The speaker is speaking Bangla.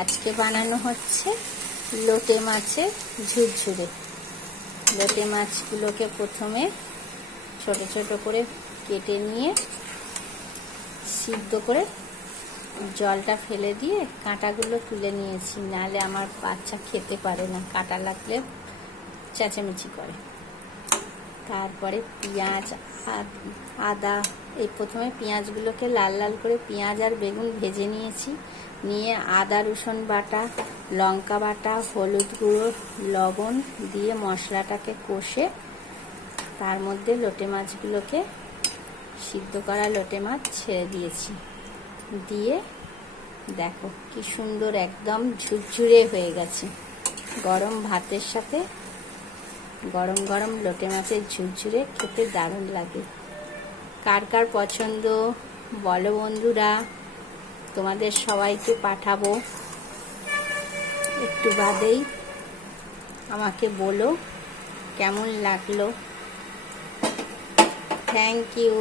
আজকে বানানো হচ্ছে লোটে মাছের ঝুরঝুরে। লোটে মাছগুলোকে প্রথমে ছোট ছোট করে কেটে নিয়ে সিদ্ধ করে জলটা ফেলে দিয়ে কাঁটাগুলো তুলে নিয়েছি, নাহলে আমার বাচ্চা খেতে পারে না, কাঁটা লাগলে চেঁচামেচি করে। তারপরে পেঁয়াজ আদা, এই প্রথমে পেঁয়াজগুলোকে লাল লাল করে পেঁয়াজ আর বেগুন ভেজে নিয়েছি, নিয়ে আদা রসুন বাটা, লঙ্কা বাটা, হলুদ গুঁড়ো, লবণ দিয়ে মশলাটাকে কষে তার মধ্যে লোটে মাছগুলোকে, সিদ্ধ করা লোটে মাছ ছেড়ে দিয়েছি। দিয়ে দেখো কি সুন্দর একদম ঝুরঝুরে হয়ে গেছে। গরম ভাতের সাথে গরম গরম লোটে মাছের ঝুরঝুরে খেতে দারুণ লাগে। কার কার পছন্দ বলো বন্ধুরা, তোমাদের সবাইকে পাঠাবো। একটু বাদেই আমাকে বলো কেমন লাগলো। Thank you.